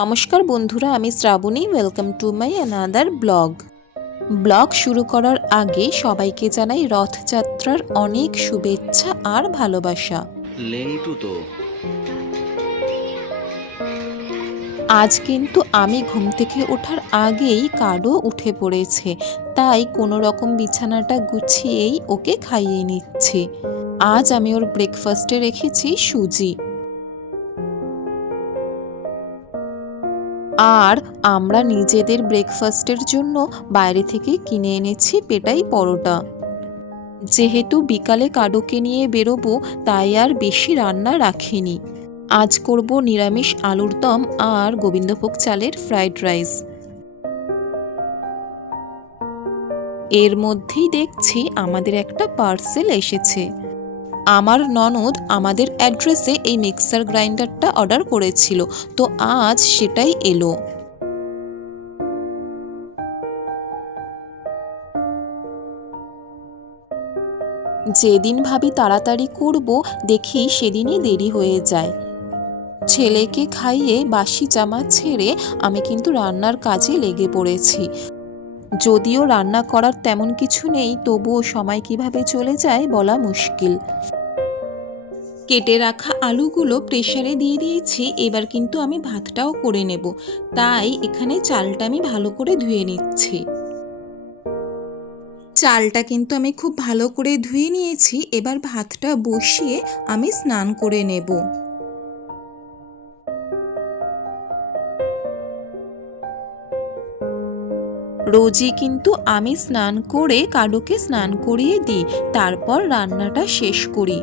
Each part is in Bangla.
নমস্কার বন্ধুরা, আমি Shraboni. Welcome to my another blog শুরু করার আগে সবাইকে জানাই রথযাত্রার অনেক শুভেচ্ছা আর ভালোবাসা। লেংটু তো আজ কিন্তু আমি ঘুম থেকে ওঠার আগেই কাডো উঠে পড়েছে, তাই কোনো রকম বিছানাটা গুছিয়েই ওকে খাইয়ে নিচ্ছি। আজ আমি ওর ব্রেকফাস্টে রেখেছি সুজি, আর আমরা নিজেদের ব্রেকফাস্টের জন্য বাইরে থেকে কিনে এনেছি পেটাই পরোটা। যেহেতু বিকালে কাডোকে নিয়ে বেরোবো, তাই আর বেশি রান্না রাখিনি। আজ করব নিরামিষ আলুর দম আর গোবিন্দভোগ চালের ফ্রাইড রাইস। এর মধ্যেই দেখছি আমাদের একটা পার্সেল এসেছে। আমার ননদ আমাদের অ্যাড্রেসে এই মিক্সার গ্রাইন্ডারটা অর্ডার করেছিল, তো আজ সেটাই এলো। যেদিন ভাবি তাড়াতাড়ি করব, দেখি সেদিনই দেরি হয়ে যায়। ছেলেকে খাইয়ে বাসি জামা ছেড়ে আমি কিন্তু রান্নার কাজে লেগে পড়েছি। যদিও রান্না করার তেমন কিছু নেই, তবুও সময় কিভাবে চলে যায় বলা মুশকিল। কেটে রাখা আলুগুলো প্রেসারে দিয়ে দিয়েছি। এবার কিন্তু আমি ভাতটাও করে নেব, তাই এখানে চালটা আমি ভালো করে ধুয়ে নিচ্ছি। চালটা কিন্তু আমি খুব ভালো করে ধুয়ে নিয়েছি। এবার ভাতটা বসিয়ে আমি স্নান করে নেব। রোজই কিন্তু আমি স্নান করে কাডোকে স্নান করিয়ে দিই, তারপর রান্নাটা শেষ করি।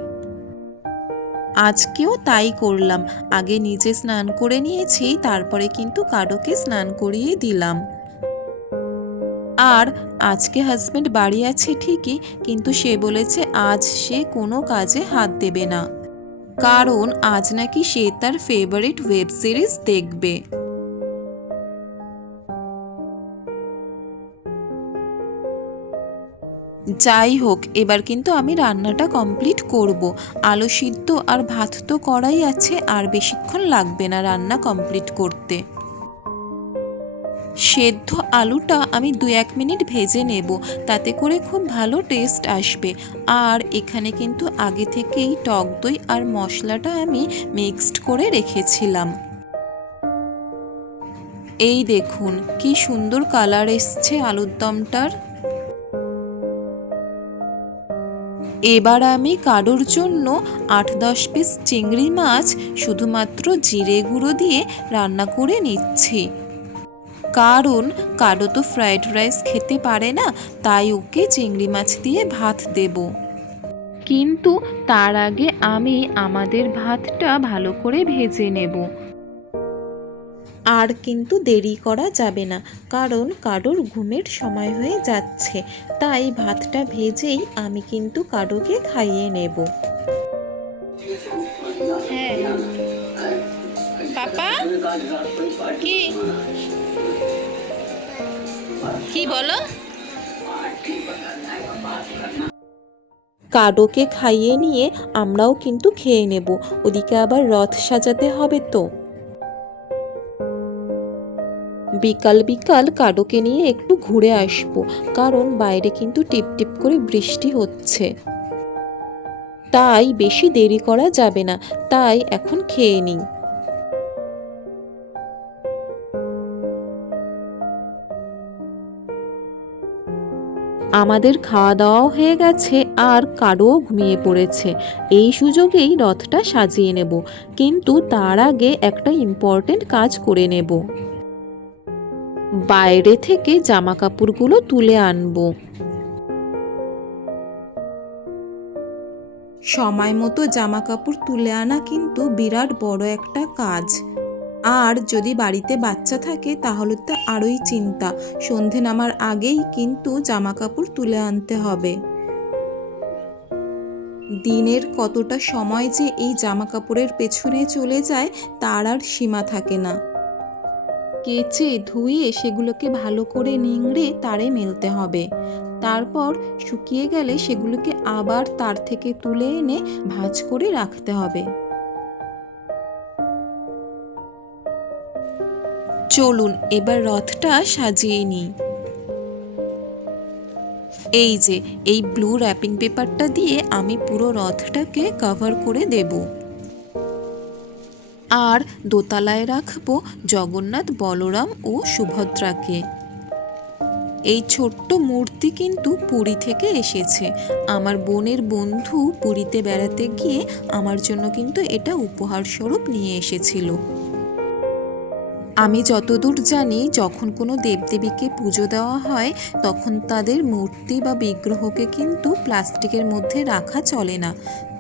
আজকেও তাই করলাম। আগে নিজে স্নান করে নিয়েছি, তারপরে কিন্তু কাডোকে স্নান করিয়ে দিলাম। আর আজকে হাজবেন্ড বাড়ি আছে ঠিকই, কিন্তু সে বলেছে আজ সে কোনো কাজে হাত দেবে না, কারণ আজ নাকি সে তার ফেভারিট ওয়েব সিরিজ দেখবে। যাই হোক, এবার কিন্তু আমি রান্নাটা কমপ্লিট করব। আলু সিদ্ধ আর ভাত তো করাই আছে, আর বেশিক্ষণ লাগবে না রান্না কমপ্লিট করতে। সেদ্ধ আলুটা আমি 2-1 মিনিট ভেজে নেব, তাতে করে খুব ভালো টেস্ট আসবে। আর এখানে কিন্তু আগে থেকেই টক দই আর মশলাটা আমি মিক্সড করে রেখেছিলাম। এই দেখুন কি সুন্দর কালার এসছে আলুর দমটার। এবার আমি কাডোর জন্য 8-10 পিস চিংড়ি মাছ শুধুমাত্র জিরে গুঁড়ো দিয়ে রান্না করে নিচ্ছি, কারণ কাডো তো ফ্রাইড রাইস খেতে পারে না, তাই ওকে চিংড়ি মাছ দিয়ে ভাত দেব। কিন্তু তার আগে আমি আমাদের ভাতটা ভালো করে ভেজে নেব। আর কিন্তু দেরি করা যাবে না, কারণ কাডোর ঘুমের সময় হয়ে যাচ্ছে, তাই ভাতটা ভেজেই আমি কিন্তু কাডোকে খাইয়ে নেব। হ্যাঁ পাপা, কি কি বলো? কাডোকে খাইয়ে নিয়ে আমরাও কিন্তু খেয়ে নেব, ওদিকে আবার রথ সাজাতে হবে তো। বিকাল বিকাল কাডোকে নিয়ে একটু ঘুরে আসবো, কারণ বাইরে কিন্তু টিপ টিপ করে বৃষ্টি হচ্ছে, তাই বেশি দেরি করা যাবে না। তাই এখন খেয়ে নিই। আমাদের খাওয়া দাওয়াও হয়ে গেছে, আর কাডোও ঘুমিয়ে পড়েছে। এই সুযোগেই রথটা সাজিয়ে নেব, কিন্তু তার আগে একটা ইম্পর্টেন্ট কাজ করে নেব। বাইরে থেকে জামা কাপড়গুলো তুলে আনবো। সময় মতো জামা কাপড় তুলে আনা কিন্তু বিরাট বড় একটা কাজ। আর যদি বাড়িতে বাচ্চা থাকে তাহলে তো আরোই চিন্তা। সন্ধে নামার আগেই কিন্তু জামা কাপড় তুলে আনতে হবে। দিনের কতটা সময় যে এই জামা কাপড়ের পেছনে চলে যায় তার আর সীমা থাকে না। কেচে ধুয়ে সেগুলোকে ভালো করে নিংড়ে তারে মেলতে হবে। তারপর শুকিয়ে গেলে সেগুলোকে আবার তার থেকে তুলে এনে ভাঁজ করে রাখতে হবে। চলুন এবার রথটা সাজিয়ে নিই। এই যে এই ব্লু র্যাপিং পেপারটা দিয়ে আমি পুরো রথটাকে কভার করে দেব। আর দোতলায় রাখবো জগন্নাথ, বলরাম ও সুভদ্রাকে। এই ছোট্ট মূর্তি কিন্তু পুরী থেকে এসেছে। আমার বোনের বন্ধু পুরীতে বেড়াতে গিয়ে আমার জন্য কিন্তু এটা উপহার স্বরূপ নিয়ে এসেছিল। আমি যতদূর জানি যখন কোনো দেবদেবীকে পুজো দেওয়া হয় তখন তাদের মূর্তি বা বিগ্রহকে কিন্তু প্লাস্টিকের মধ্যে রাখা চলে না।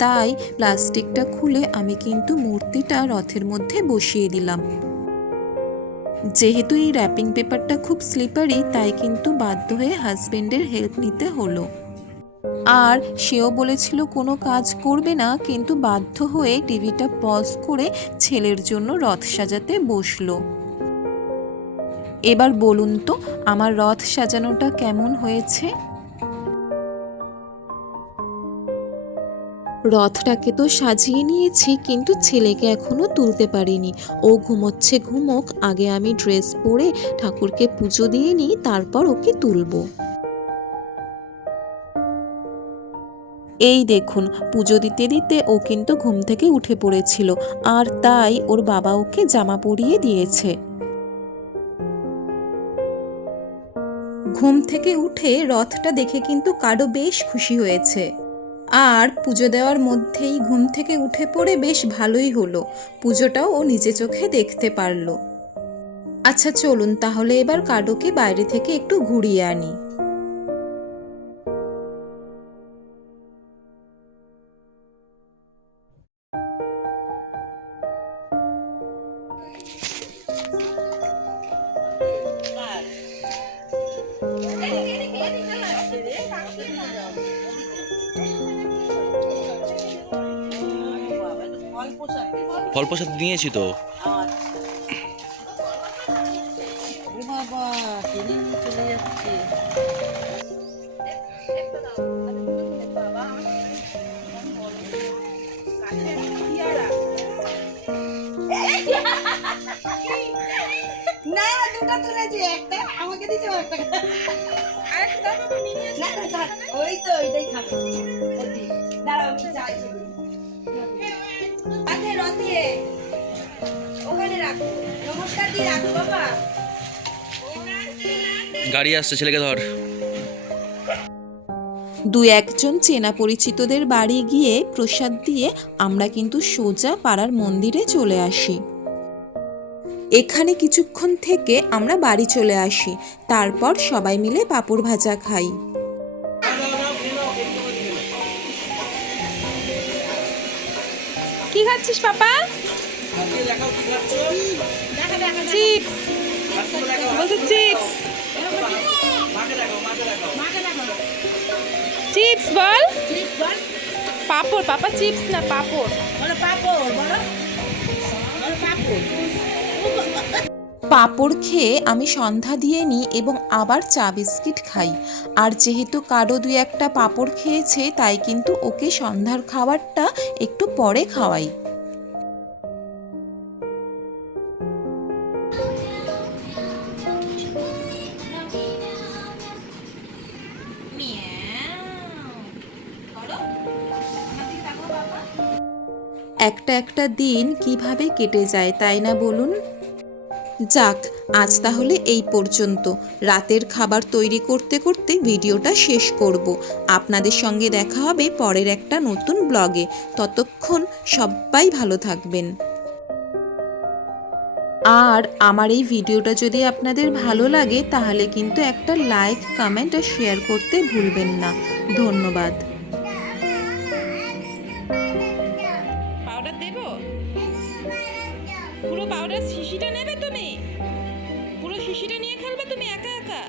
তাই প্লাস্টিকটা খুলে আমি কিন্তু মূর্তিটা রথের মধ্যে বসিয়ে দিলাম। যেহেতু এই র্যাপিং পেপারটা খুব স্লিপারি তাই কিন্তু বাধ্য হয়ে হাজবেন্ডের হেল্প নিতে হলো। আর সেও বলেছিল কোনো কাজ করবে না, কিন্তু বাধ্য হয়ে টিভিটা পজ করে ছেলের জন্য রথ সাজাতে বসলো। এবার বলুন তো আমার রথ সাজানোটা কেমন হয়েছে? রথটাকে তো সাজিয়ে নিয়েছি, কিন্তু ছেলেকে এখনো তুলতে পারিনি। ও ঘুমোচ্ছে, ঘুমোক, আগে আমি ড্রেস পরে ঠাকুরকে পুজো দিয়ে নিই, তারপর ওকে তুলবো। এই দেখুন পুজো দিতে দিতে ও কিন্তু ঘুম থেকে উঠে পড়েছিল, আর তাই ওর বাবা ওকে জামা পরিয়ে দিয়েছে। ঘুম থেকে উঠে রথটা দেখে কিন্তু কাডো বেশ খুশি হয়েছে। আর পুজো দেওয়ার মধ্যেই ঘুম থেকে উঠে পড়ে বেশ ভালোই হলো, পুজোটাও ও নিজে চোখে দেখতে পারলো। আচ্ছা চলুন তাহলে এবার কাডোকে বাইরে থেকে একটু ঘুরিয়ে আনি। ফল প্রসাদ নিয়েছি তো। না দুটো তুলেছি, একটা আমাকে দিছে, একটা আরেকটা বাবা নিয়ে আসো। না ওই তো ওইটাই খাবো। দাঁড়াও আমি যাই। আরে রথে ওখানে রাখো, নমস্কার দিয়ে রাখো বাবা। গাড়ি আসছে, ছেলেকে ধর। দু একজন চেনা পরিচিতদের বাড়ি গিয়ে প্রসাদ দিয়ে আমরা কিন্তু সোজা পাড়ার মন্দিরে চলে আসি। এখানে কিছুক্ষণ থেকে আমরা বাড়ি চলে আসি, তারপর সবাই মিলে পাঁপড় ভাজা খাই। কি খাচ্ছিস পাপা? চিপস বলছে, চিপস চিপস বল। পাঁপড় পাপা, চিপস না পাঁপড়। পাঁপড় খেয়ে আমি সন্ধ্যা দিয়ে নিই এবং আবার চা বিস্কিট খাই। আর যেহেতু কারো দুই একটা পাঁপড় খেয়েছে তাই কিন্তু ওকে সন্ধ্যার খাবারটা একটু পরে খাওয়াই। একটা একটা দিন কিভাবে কেটে যায় তাই না বলুন? যাক, আজ তাহলে এই পর্যন্ত। রাতের খাবার তৈরি করতে করতে ভিডিওটা শেষ করব। আপনাদের সঙ্গে দেখা হবে পরের একটা নতুন ব্লগে। ততক্ষণ সবাই ভালো থাকবেন। আর আমার এই ভিডিওটা যদি আপনাদের ভালো লাগে তাহলে কিন্তু একটা লাইক, কমেন্ট আর শেয়ার করতে ভুলবেন না। ধন্যবাদ। পাউডার দেব? পুরো পাউডার শিশিটা নেবে তুমি? পুরো শিশিটা নিয়ে খেলবে তুমি একা একা?